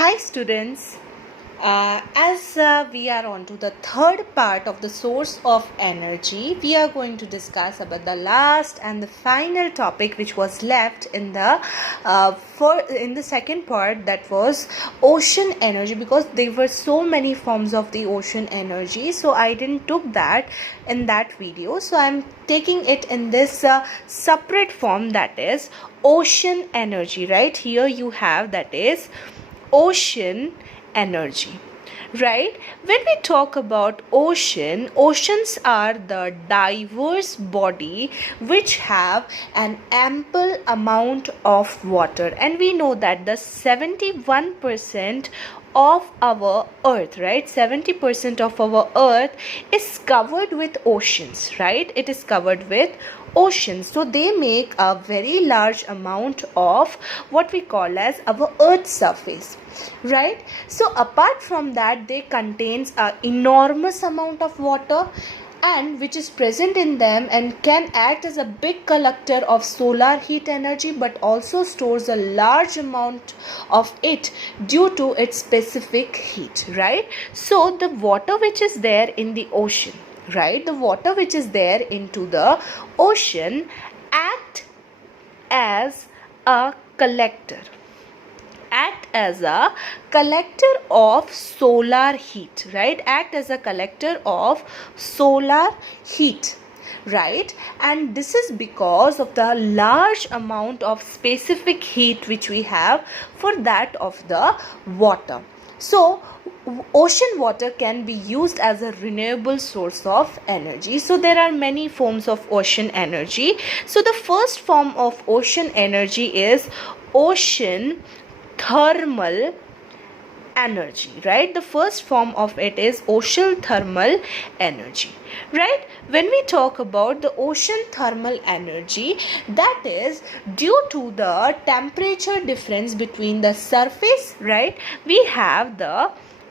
Hi students, as we are on to the third part of the source of energy, we are going to discuss about the last and the final topic which was left in the second part, that was ocean energy, because there were so many forms of the ocean energy, so I didn't took that in that video, so I'm taking it in this separate form, that is ocean energy. Right here you have, that is ocean energy. Right, when we talk about oceans are the diverse body which have an ample amount of water, and we know that the 71% of our earth, right, 70% of our earth is covered with oceans. Right, it is covered with oceans, so they make a very large amount of what we call as our earth's surface. Right, so apart from that, they contains a enormous amount of water, and which is present in them and can act as a big collector of solar heat energy, but also stores a large amount of it due to its specific heat. Right, so the water which is there in the ocean, right, the water which is there into the ocean act as a collector of solar heat. Right, act as a collector of solar heat. Right, and this is because of the large amount of specific heat which we have for that of the water. So ocean water can be used as a renewable source of energy. So there are many forms of ocean energy. So the first form of ocean energy is ocean thermal energy. Right, the first form of it is ocean thermal energy. Right, when we talk about the ocean thermal energy, that is due to the temperature difference between the surface. Right, we have the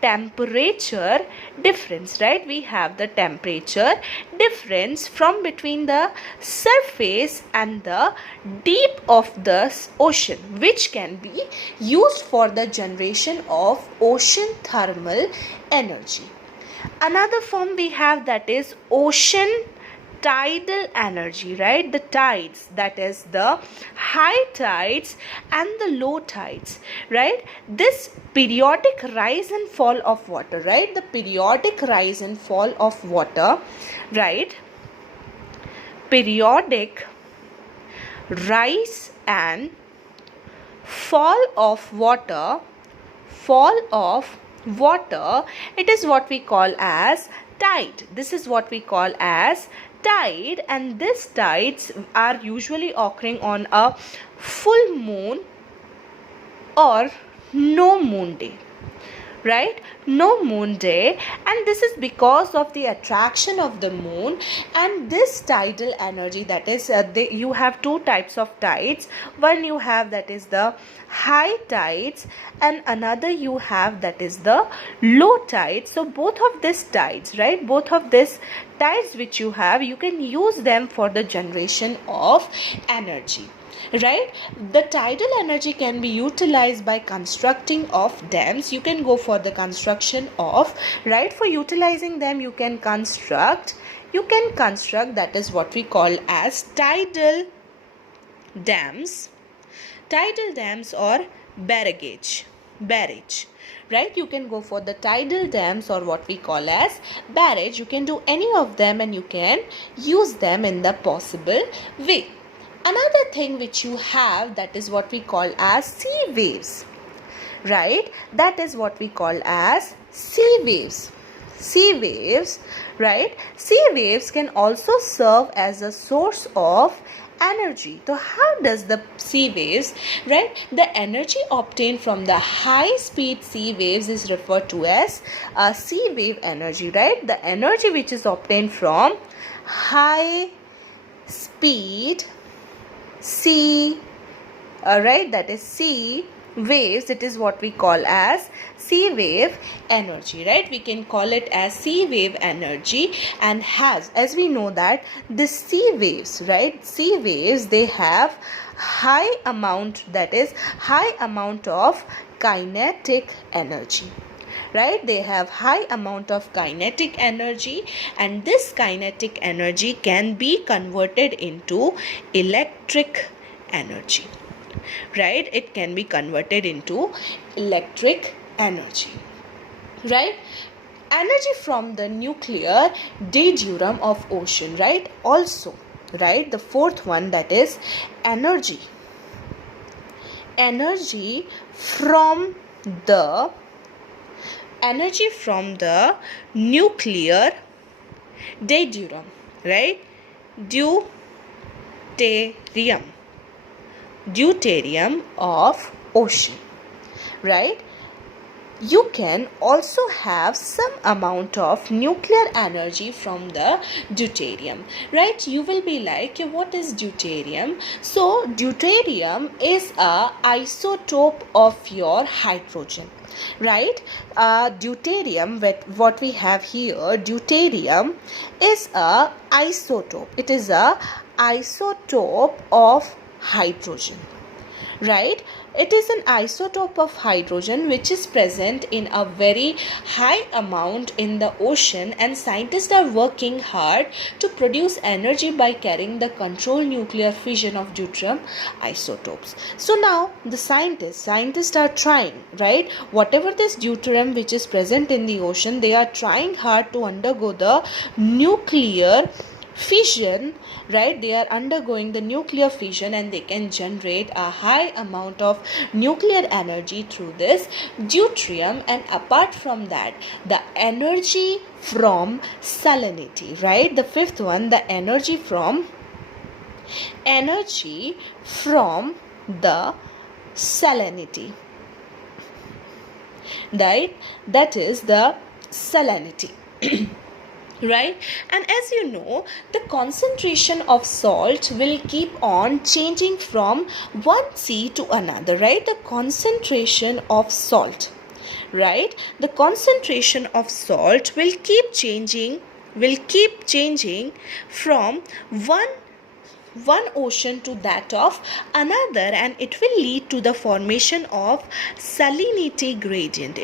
temperature difference. Right, we have the temperature difference from between the surface and the deep of the ocean, which can be used for the generation of ocean thermal energy. Another form we have, that is ocean tidal energy. Right, the tides, that is the high tides and the low tides. Right, this periodic rise and fall of water. Right, the periodic rise and fall of water. Right, periodic rise and fall of water, it is what we call as tide. This is what we call as tide, and these tides are usually occurring on a full moon or no moon day. Right, no moon day, and this is because of the attraction of the moon and this tidal energy. That is you have two types of tides. One you have, that is the high tides, and another you have, that is the low tides. So both of these tides, right, both of these tides which you have, you can use them for the generation of energy. Right, the tidal energy can be utilized by constructing of dams. You can go for the construction of, right, for utilizing them you can construct, that is what we call as tidal dams or barrage. Right, you can go for the tidal dams or what we call as barrage. You can do any of them and you can use them in the possible way. Another thing which you have, that is what we call as sea waves. Right, that is what we call as sea waves. Right, sea waves can also serve as a source of energy. So how does the sea waves, right, the energy obtained from the high speed sea waves is referred to as sea wave energy. Right, the energy which is obtained from high speed sea, right, that is sea waves, it is what we call as sea wave energy. Right, we can call it as sea wave energy, and as we know that the sea waves, right, sea waves, they have high amount, that is high amount of kinetic energy, right? They have high amount of kinetic energy, and this kinetic energy can be converted into electric energy, right? It can be converted into electric energy, right? Energy from the nuclear deuterium of ocean, right? Also, right, the fourth one, that is energy from the nuclear deuterium, right? Deuterium of ocean, right? You can also have some amount of nuclear energy from the deuterium, right? You will be like, what is deuterium? So deuterium is a isotope of your hydrogen, right? Deuterium, what we have here, deuterium is a isotope. It is a isotope of hydrogen, right? It is an isotope of hydrogen which is present in a very high amount in the ocean, and scientists are working hard to produce energy by carrying the controlled nuclear fission of deuterium isotopes. So now the scientists are trying, right? Whatever this deuterium which is present in the ocean, they are trying hard to undergo the nuclear fission, right? They are undergoing the nuclear fission, and they can generate a high amount of nuclear energy through this deuterium. And apart from that, the energy from salinity, right? The fifth one, the energy from the salinity, right? That is the salinity. Right? And as you know, the concentration of salt will keep on changing from one sea to another, right? The concentration of salt, right? The concentration of salt will keep changing from one ocean to that of another, and it will lead to the formation of salinity gradient.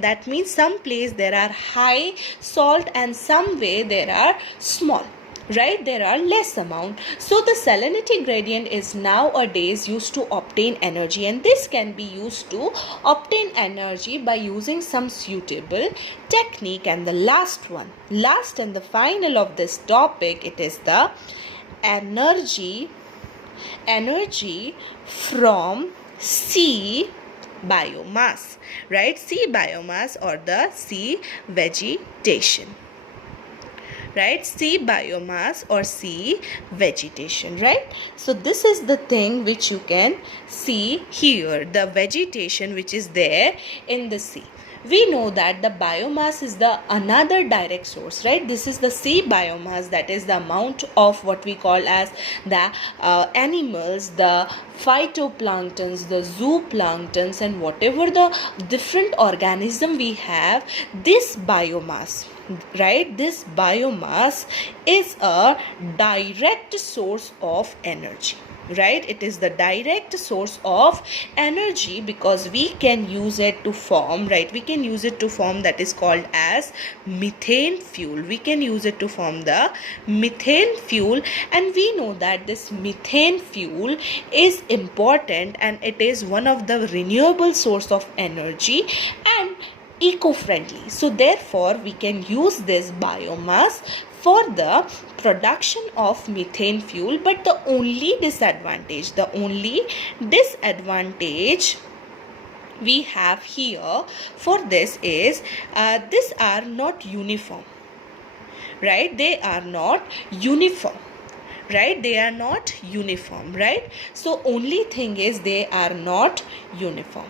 That means some place there are high salt and some way there are small, right? There are less amount. So the salinity gradient is nowadays used to obtain energy, and this can be used to obtain energy by using some suitable technique. And the last and the final of this topic, it is the energy from sea biomass, right? Sea biomass or the sea vegetation, right? Sea biomass or sea vegetation, right? So this is the thing which you can see here, the vegetation which is there in the sea. We know that the biomass is the another direct source, right? This is the sea biomass, that is the amount of what we call as the animals, the phytoplanktons, the zooplanktons, and whatever the different organism we have. This biomass, right? This biomass is a direct source of energy, right? It is the direct source of energy because we can use it to form, right? We can use it to form that is called as methane fuel. We can use it to form the methane fuel, and we know that this methane fuel is important and it is one of the renewable source of energy and eco-friendly. So therefore we can use this biomass for the production of methane fuel. But the only disadvantage we have here for this is these are not uniform, right? They are not uniform, right? They are not uniform, right? So only thing is they are not uniform.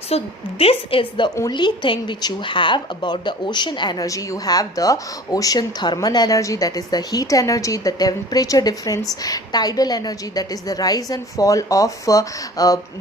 So this is the only thing which you have about the ocean energy. You have the ocean thermal energy, that is the heat energy, the temperature difference, tidal energy, that is the rise and fall of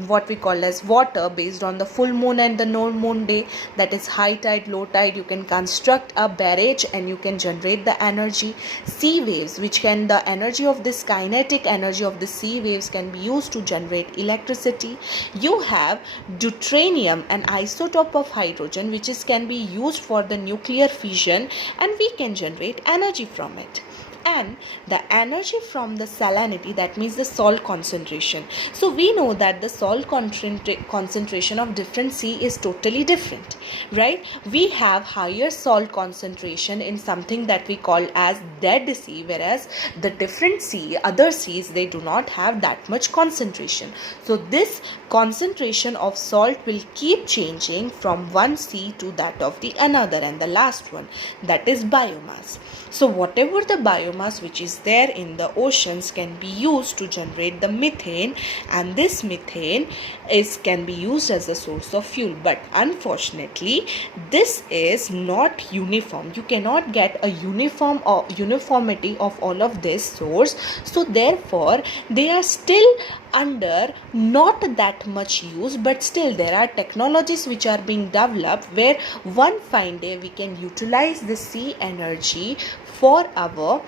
what we call as water based on the full moon and the no moon day, that is high tide, low tide. You can construct a barrage and you can generate the energy. Sea waves, which can, the energy of this kinetic energy of the sea waves can be used to generate electricity. You have deuterium, an isotope of hydrogen, which can be used for the nuclear fission, and we can generate energy from it. And the energy from the salinity, that means the salt concentration. So we know that the salt concentration of different sea is totally different, right? We have higher salt concentration in something that we call as Dead Sea, whereas the different sea, other seas, they do not have that much concentration. So this concentration of salt will keep changing from one sea to that of the another. And the last one, that is biomass. So whatever the biomass which is there in the oceans can be used to generate the methane, and this methane can be used as a source of fuel. But unfortunately, this is not uniform. You cannot get a uniformity of all of this source. So therefore, they are still under not that much use, but still there are technologies which are being developed where one fine day we can utilize the sea energy for our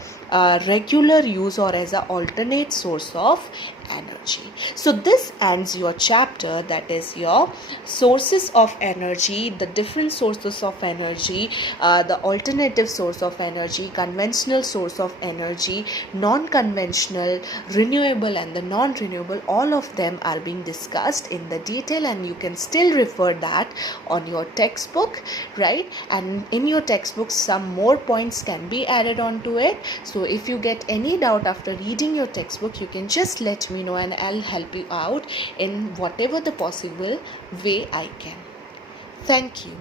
regular use or as an alternate source of energy. So this ends your chapter, that is your sources of energy, the different sources of energy, the alternative source of energy, conventional source of energy, non-conventional, renewable and the non-renewable. All of them are being discussed in the detail, and you can still refer that on your textbook, right? And in your textbook some more points can be added on to it. So if you get any doubt after reading your textbook, you can just let me know and I'll help you out in whatever the possible way I can. Thank you.